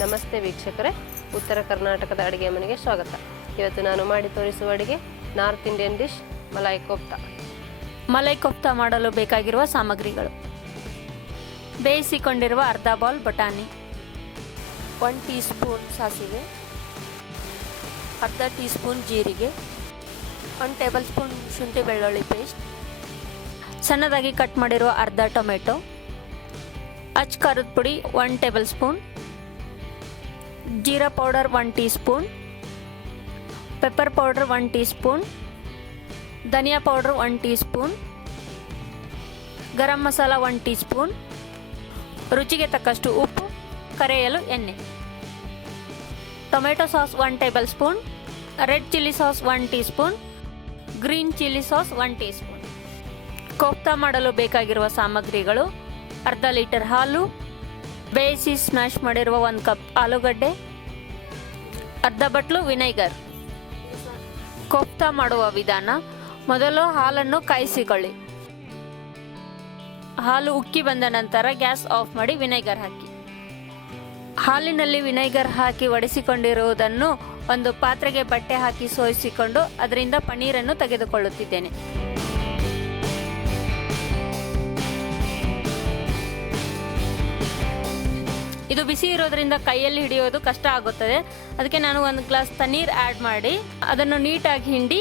ನಮಸ್ತೆ ವೀಕ್ಷಕರೇ, ಉತ್ತರ ಕರ್ನಾಟಕದ ಅಡುಗೆ ಮನೆಗೆ ಸ್ವಾಗತ. ಇವತ್ತು ನಾನು ಮಾಡಿ ತೋರಿಸುವ ಅಡುಗೆ north Indian dish malai kofta. Malai kofta ಮಾಡಲು ಬೇಕಾಗಿರುವ ಸಾಮಗ್ರಿಗಳು: ಬೇಯಿಸಿಕೊಂಡಿರುವ ಅರ್ಧ ಬೌಲ್ ಬಟಾಣಿ, 1 ಟೀ ಸ್ಪೂನ್ ಸಾಸಿವೆ, ಅರ್ಧ ಟೀ ಸ್ಪೂನ್ ಜೀರಿಗೆ, 1 ಟೇಬಲ್ ಸ್ಪೂನ್ ಶುಂಠಿ ಬೆಳ್ಳುಳ್ಳಿ ಪೇಸ್ಟ್, ಸಣ್ಣದಾಗಿ ಕಟ್ ಮಾಡಿರುವ ಅರ್ಧ ಟೊಮೆಟೊ, ಅಚ್ಚ ಖಾರದ ಪುಡಿ 1 tablespoon, jeera powder 1 teaspoon, pepper powder 1 teaspoon, dhania powder 1 teaspoon, garam masala 1 teaspoon, ರುಚಿಗೆ ತಕ್ಕಷ್ಟು ಉಪ್ಪು, ಕರಿಯಲು ಎಣ್ಣೆ, tomato sauce 1 tablespoon, red chilli sauce 1 teaspoon, green chilli sauce 1 teaspoon. Kofta ಮಾಡಲು ಬೇಕಾಗಿರುವ ಸಾಮಗ್ರಿಗಳು: ಅರ್ಧ ಲೀಟರ್ ಹಾಲು, ಬೇಯಿಸಿ ಸ್ಮ್ಯಾಶ್ ಮಾಡಿರುವ 1 ಕಪ್ ಆಲೂಗಡ್ಡೆ, ಅರ್ಧ ಬಟ್ಲು ವಿನೆಗರ್. ಕೋಫ್ತಾ ಮಾಡುವ ವಿಧಾನ: ಮೊದಲು ಹಾಲನ್ನು ಕಾಯಿಸಿಕೊಳ್ಳಿ. ಹಾಲು ಉಕ್ಕಿ ಬಂದ ನಂತರ ಗ್ಯಾಸ್ ಆಫ್ ಮಾಡಿ ವಿನೆಗರ್ ಹಾಕಿ. ಹಾಲಿನಲ್ಲಿ ವಿನೆಗರ್ ಹಾಕಿ ಒಡಿಸಿಕೊಂಡಿರುವುದನ್ನು ಒಂದು ಪಾತ್ರೆಗೆ ಬಟ್ಟೆ ಹಾಕಿ ಸೋಸಿಕೊಂಡು ಅದರಿಂದ ಪನ್ನೀರನ್ನು ತೆಗೆದುಕೊಳ್ಳುತ್ತಿದ್ದೇನೆ. ಇದು ಬಿಸಿ ಇರೋದ್ರಿಂದ ಕೈಯಲ್ಲಿ ಹಿಡಿಯೋದು ಕಷ್ಟ ಆಗುತ್ತದೆ. ಅದಕ್ಕೆ ನಾನು 1 ಗ್ಲಾಸ್ ತಣ್ಣೀರು ಆ್ಯಡ್ ಮಾಡಿ ಅದನ್ನು ನೀಟಾಗಿ ಹಿಂಡಿ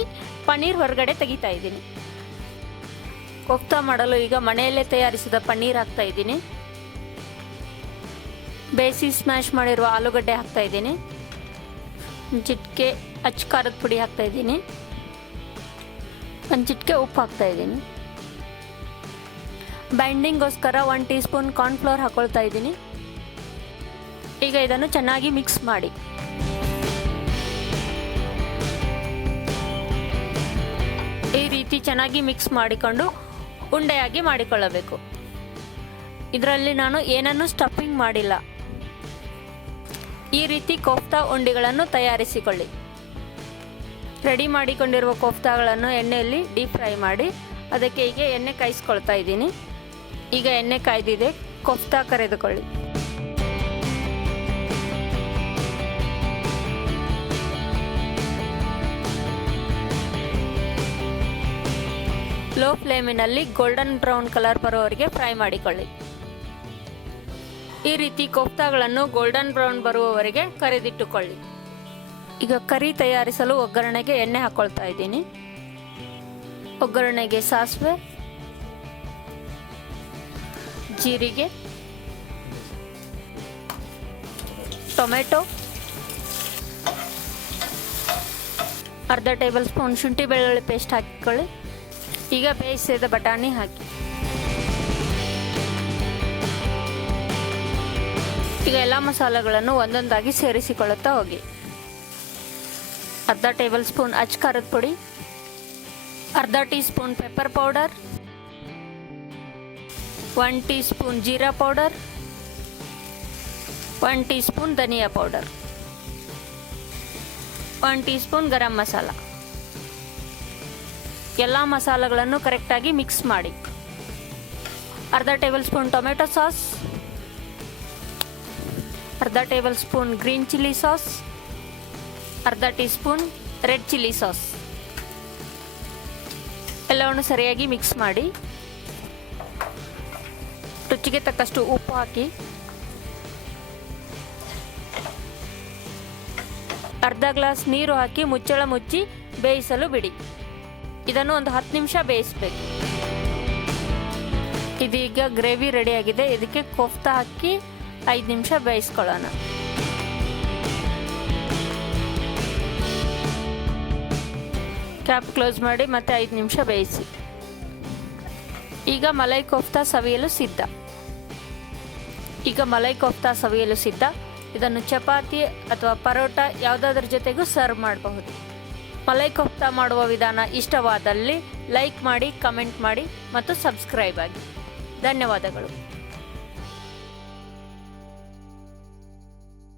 ಪನ್ನೀರ್ ಹೊರಗಡೆ ತೆಗಿತಾ ಇದ್ದೀನಿ. ಕೋಫ್ತಾ ಮಾಡಲು ಈಗ ಮನೆಯಲ್ಲೇ ತಯಾರಿಸಿದ ಪನ್ನೀರ್ ಹಾಕ್ತಾ ಇದ್ದೀನಿ. ಬೇಯಿಸಿ ಸ್ಮ್ಯಾಶ್ ಮಾಡಿರುವ ಆಲೂಗಡ್ಡೆ ಹಾಕ್ತಾ ಇದ್ದೀನಿ. ಚಿಟಿಕೆ ಅಚ್ಚ ಖಾರದ ಪುಡಿ ಹಾಕ್ತಾ ಇದ್ದೀನಿ. 1 ಚಿಟಿಕೆ ಉಪ್ಪು ಹಾಕ್ತಾ ಇದ್ದೀನಿ. ಬೈಂಡಿಂಗ್ಗೋಸ್ಕರ 1 ಟೀ ಸ್ಪೂನ್ ಕಾರ್ನ್ಫ್ಲವರ್ ಹಾಕೊಳ್ತಾ ಇದ್ದೀನಿ. ಈಗ ಇದನ್ನು ಚೆನ್ನಾಗಿ ಮಿಕ್ಸ್ ಮಾಡಿ. ಈ ರೀತಿ ಚೆನ್ನಾಗಿ ಮಿಕ್ಸ್ ಮಾಡಿಕೊಂಡು ಉಂಡೆಯಾಗಿ ಮಾಡಿಕೊಳ್ಳಬೇಕು. ಇದರಲ್ಲಿ ನಾನು ಏನನ್ನು ಸ್ಟಫಿಂಗ್ ಮಾಡಿಲ್ಲ. ಈ ರೀತಿ ಕೋಫ್ತಾ ಉಂಡೆಗಳನ್ನು ತಯಾರಿಸಿಕೊಳ್ಳಿ. ರೆಡಿ ಮಾಡಿಕೊಂಡಿರುವ ಕೋಫ್ತಾಗಳನ್ನು ಎಣ್ಣೆಯಲ್ಲಿ ಡೀಪ್ ಫ್ರೈ ಮಾಡಿ ಅದಕ್ಕೆ ಈಗ ಎಣ್ಣೆ ಕಾಯಿಸ್ಕೊಳ್ತಾ ಇದ್ದೀನಿ. ಈಗ ಎಣ್ಣೆ ಕಾಯ್ದಿದೆ, ಕೋಫ್ತಾ ಕರೆದುಕೊಳ್ಳಿ. ಲೋ ಫ್ಲೇಮಿನಲ್ಲಿ ಗೋಲ್ಡನ್ ಬ್ರೌನ್ ಕಲರ್ ಬರುವವರೆಗೆ ಫ್ರೈ ಮಾಡಿಕೊಳ್ಳಿ. ಈ ರೀತಿ ಕೋಫ್ತಾಗಳನ್ನು ಗೋಲ್ಡನ್ ಬ್ರೌನ್ ಬರುವವರೆಗೆ ಕರಿದಿಟ್ಟುಕೊಳ್ಳಿ. ಈಗ ಕರಿ ತಯಾರಿಸಲು ಒಗ್ಗರಣೆಗೆ ಎಣ್ಣೆ ಹಾಕೊಳ್ತಾ ಇದ್ದೀನಿ. ಒಗ್ಗರಣೆಗೆ ಸಾಸಿವೆ, ಜೀರಿಗೆ, ಟೊಮೆಟೊ, ಅರ್ಧ ಟೇಬಲ್ ಸ್ಪೂನ್ ಶುಂಠಿ ಬೆಳ್ಳುಳ್ಳಿ ಪೇಸ್ಟ್ ಹಾಕಿಕೊಳ್ಳಿ. ಈಗ ಬೇಯಿಸಿದ ಬಟಾಣಿ ಹಾಕಿ. ಈಗ ಎಲ್ಲ ಮಸಾಲೆಗಳನ್ನು ಒಂದೊಂದಾಗಿ ಸೇರಿಸಿಕೊಳ್ಳುತ್ತಾ ಹೋಗಿ. ಅರ್ಧ ಟೇಬಲ್ ಸ್ಪೂನ್ ಅಚ್ಚ ಖಾರದ ಪುಡಿ, ಅರ್ಧ teaspoon pepper powder, 1 teaspoon jeera powder, 1 teaspoon dhania powder, 1 teaspoon garam masala. ಎಲ್ಲ ಮಸಾಲೆಗಳನ್ನು ಕರೆಕ್ಟಾಗಿ ಮಿಕ್ಸ್ ಮಾಡಿ. ಅರ್ಧ ಟೇಬಲ್ ಸ್ಪೂನ್ ಟೊಮೆಟೊ ಸಾಸ್, ಅರ್ಧ tablespoon green chilli sauce, ಅರ್ಧ teaspoon red chilli sauce. ಎಲ್ಲವನ್ನು ಸರಿಯಾಗಿ ಮಿಕ್ಸ್ ಮಾಡಿ. ರುಚಿಗೆ ತಕ್ಕಷ್ಟು ಉಪ್ಪು ಹಾಕಿ. ಅರ್ಧ ಗ್ಲಾಸ್ ನೀರು ಹಾಕಿ ಮುಚ್ಚಳ ಮುಚ್ಚಿ ಬೇಯಿಸಲು ಬಿಡಿ. ಇದನ್ನು ಒಂದು 10 ನಿಮಿಷ ಬೇಯಿಸಬೇಕು. ಇದೀಗ ಗ್ರೇವಿ ರೆಡಿಯಾಗಿದೆ. ಇದಕ್ಕೆ ಕೋಫ್ತಾ ಹಾಕಿ 5 ನಿಮಿಷ ಬೇಯಿಸ್ಕೊಳ್ಳೋಣ. ಕ್ಯಾಪ್ ಕ್ಲೋಸ್ ಮಾಡಿ ಮತ್ತೆ 5 ನಿಮಿಷ ಬೇಯಿಸಿ. ಈಗ ಮಲೈ ಕೋಫ್ತಾ ಸವಿಯಲು ಸಿದ್ಧ. ಇದನ್ನು ಚಪಾತಿ ಅಥವಾ ಪರೋಟ ಯಾವುದಾದ್ರ ಜೊತೆಗೂ ಸರ್ವ್ ಮಾಡಬಹುದು. ಮಲೈ ಕೋಫ್ತಾ ಮಾಡುವ ವಿಧಾನ ಇಷ್ಟವಾದಲ್ಲಿ ಲೈಕ್ ಮಾಡಿ, ಕಮೆಂಟ್ ಮಾಡಿ ಮತ್ತು ಸಬ್ಸ್ಕ್ರೈಬ್ ಆಗಿ. ಧನ್ಯವಾದಗಳು.